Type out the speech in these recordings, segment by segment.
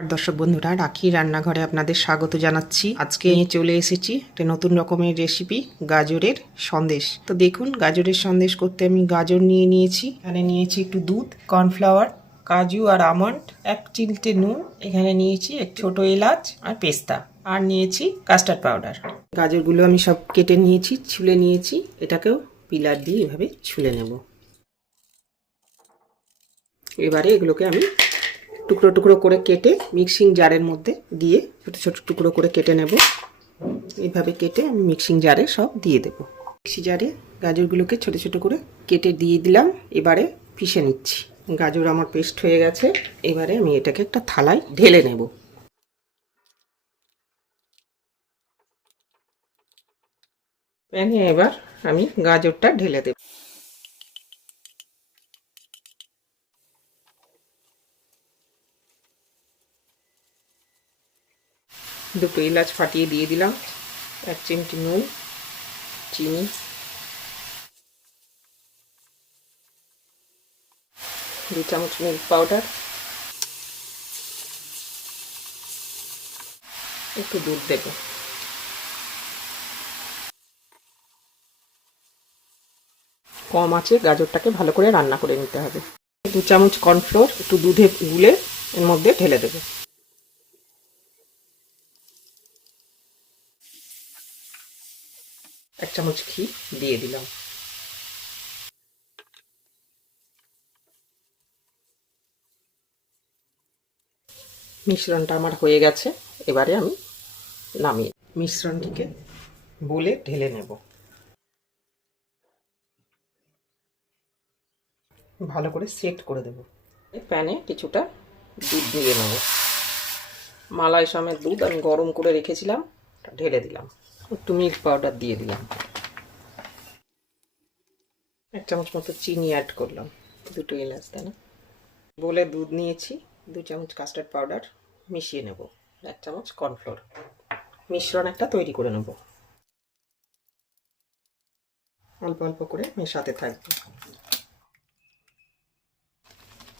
আর দর্শক বন্ধুরা, রাখি রান্নাঘরে আপনাদের স্বাগত জানাচ্ছি। আজকে চলে এসেছি একটা নতুন রকমের রেসিপি, গাজরের সন্দেশ। তো দেখুন, গাজরের সন্দেশ করতে আমি গাজর নিয়ে নিয়েছি। এখানে নিয়েছি একটু দুধ, কর্নফ্লাওয়ার, কাজু আর আমন্ড, 1 চিমটে নুন, এখানে নিয়েছি এক ছোট এলাচ আর পেস্তা, আর নিয়েছি কাস্টার্ড পাউডার। গাজরগুলো আমি সব কেটে নিয়েছি, ছুলে নিয়েছি। এটাকেও পিলার দিয়ে এভাবে ছুলে নেব। এবারে এগুলোকে আমি টুকরো টুকরো করে কেটে মিক্সিং জারের মধ্যে দিয়ে ছোটো ছোটো টুকরো করে কেটে নেব। এইভাবে কেটে আমি মিক্সিং জারে সব দিয়ে দেব। মিক্সি জারে গাজরগুলোকে ছোটো ছোটো করে কেটে দিয়ে দিলাম। এবারে পিষে নিচ্ছি। গাজর আমার পেস্ট হয়ে গেছে। এবারে আমি এটাকে একটা থালায় ঢেলে নেব। প্যানে এবার আমি গাজরটা ঢেলে দেব। দুটো এলাচ ফাটিয়ে দিয়ে দিলাম, 1 চিমটি নুন, চিনি, 2 চামচ মিল্ক পাউডার, একটু দুধ দেব। কম আঁচে গাজরটাকে ভালো করে রান্না করে নিতে হবে। 2 চামচ কর্নফ্লোর একটু দুধে গুলে এর মধ্যে ঢেলে দেব। 1 চামচ ঘি দিয়ে দিলাম। মিশ্রণটা আমার হয়ে গেছে। এবারে আমি নামিয়ে মিশ্রণটিকে বলে ঢেলে নেব। ভালো করে সেট করে দেব। প্যানে কিছুটা দুধ দিয়ে নেব। মালাই সমেত দুধ আমি গরম করে রেখেছিলাম, ঢেলে দিলাম। একটু মিল্ক পাউডার দিয়ে দিলাম। 1 চামচ মতো চিনি অ্যাড করলাম, দুটো এলাচ দানা। বলে দুধ নিয়েছি, 2 চামচ কাস্টার্ড পাউডার মিশিয়ে নেব, 1 চামচ কর্নফ্লোর। মিশ্রণ একটা তৈরি করে নেব। অল্প অল্প করে মেশাতে থাকবে।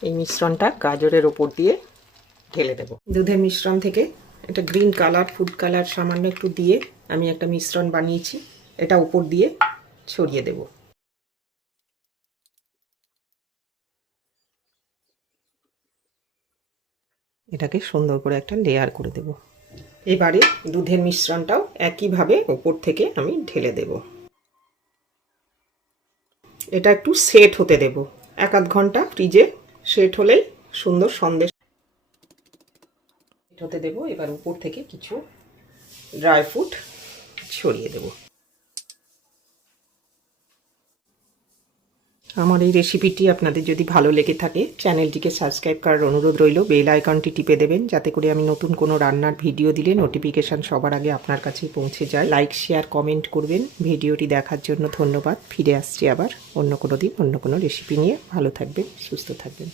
এই মিশ্রণটা গাজরের ওপর দিয়ে ঢেলে দেব। দুধের মিশ্রণ থেকে এটা গ্রিন কালার, ফুড কালার সামান্য একটু দিয়ে আমি একটা মিশ্রণ বানিয়েছি, এটা উপর দিয়ে ছড়িয়ে দেব। এটাকে সুন্দর করে একটা লেয়ার করে দেব। এবারে দুধের মিশ্রণটাও একইভাবে উপর থেকে আমি ঢেলে দেব। এটা একটু সেট হতে দেব। 1-8 ঘন্টা ফ্রিজে সেট হলেই সুন্দর সন্দেশ হতে দেব। এবার উপর থেকে কিছু ড্রাই ফ্রুট ছড়িয়ে দেব। আমার এই রেসিপিটি আপনাদের যদি ভালো লেগে থাকে, চ্যানেলটিকে সাবস্ক্রাইব করার অনুরোধ রইল। বেল আইকনটি টিপে দেবেন, যাতে করে আমি নতুন কোনো রান্নার ভিডিও দিলে নোটিফিকেশান সবার আগে আপনার কাছেই পৌঁছে যায়। লাইক, শেয়ার, কমেন্ট করবেন। ভিডিওটি দেখার জন্য ধন্যবাদ। ফিরে আসছি আবার অন্য কোনো দিন অন্য কোনো রেসিপি নিয়ে। ভালো থাকবেন, সুস্থ থাকবেন।